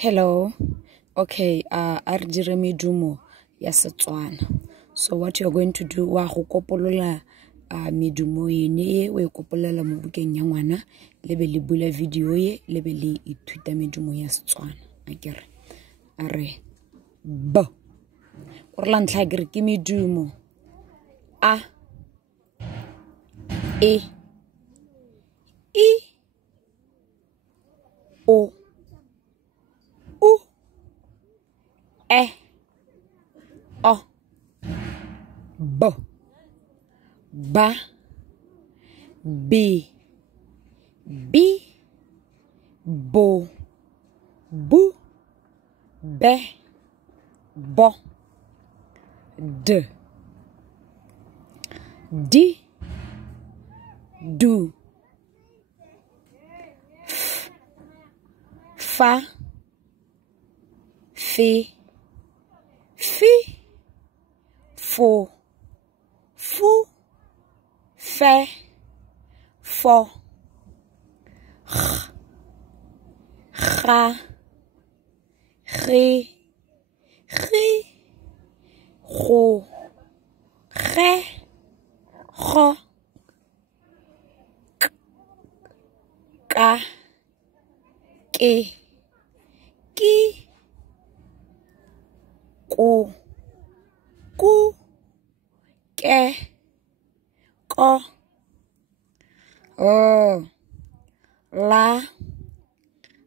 Hello. Okay, a re dire medumo ya setswana. So what you're going to do wa go kopolola medumo ene we kopolela mo bukeng ya ngwana le be le bula video ye le be le ithuta medumo ya setswana. Akere are b o re la ntlha ke re ke medumo a e I o u e o b ba b bi bo bu be bo d di du fa fi fi fo fu fe fo ga ge go ge go ka ke ki ko ku ke ko la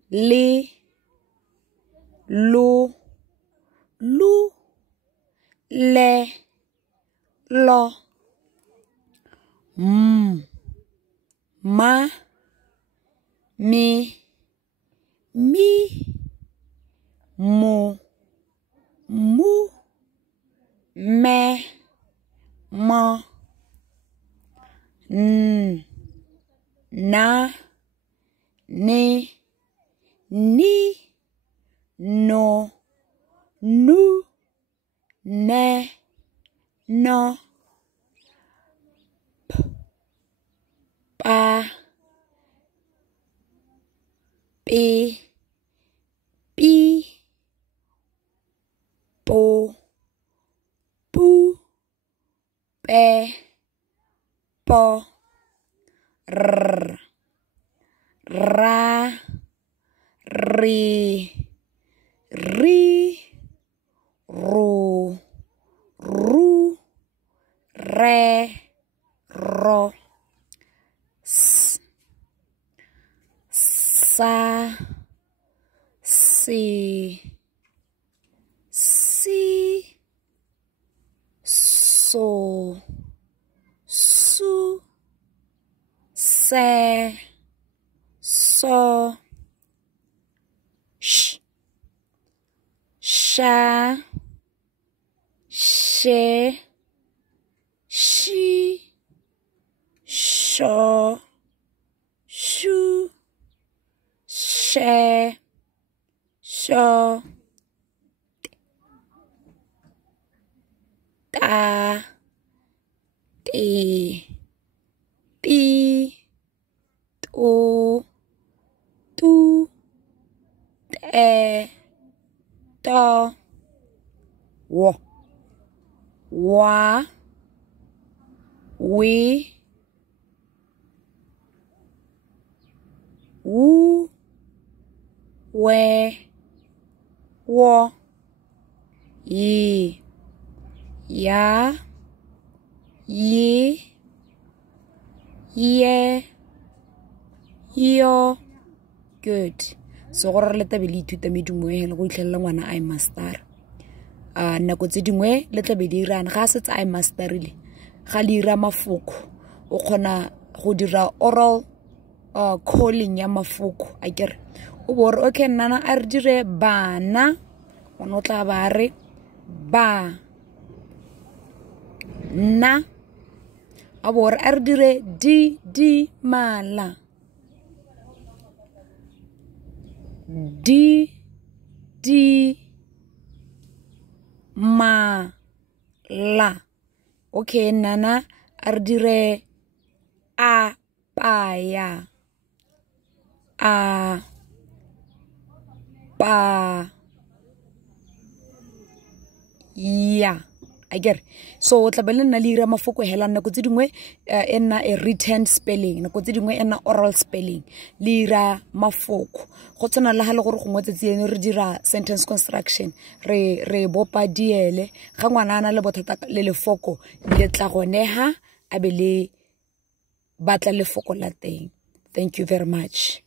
le lo lu le lo ma me mi mo mu me mo na ne ni no nu ne no pa pe pi po pu pe po r ra ri ri ro ru re ro s sa si si so su se so sh sha she she sho shu she sho ta ti pi to tu te to wo wa we wu we wo ye ya ye ye yo. Good. So go re le tlabe le ithuta medumo e le go itlhella ngwana a master nako tse dingwe le tlabe di irana ga se tsa masterile ga le ira mafoko o kgona go dira oral calling ya mafoko akere o bo re okay nana a re dire bana o tla ba re ba na a bo re a re dire di mala di ma la. Okay nana a re dire a pa ya a bopa yeah I get it. So tla be le nna le ira mafoko hela nako tse dingwe ena a written spelling nako tse dingwe ena oral spelling le ira mafoko go tsena le ha le gore go ngwetsetse ene re dira sentence construction re bopa diele ga ngwana ana le bothata le lefoko le tla go neha a be le batla lefoko la teng. Thank you very much.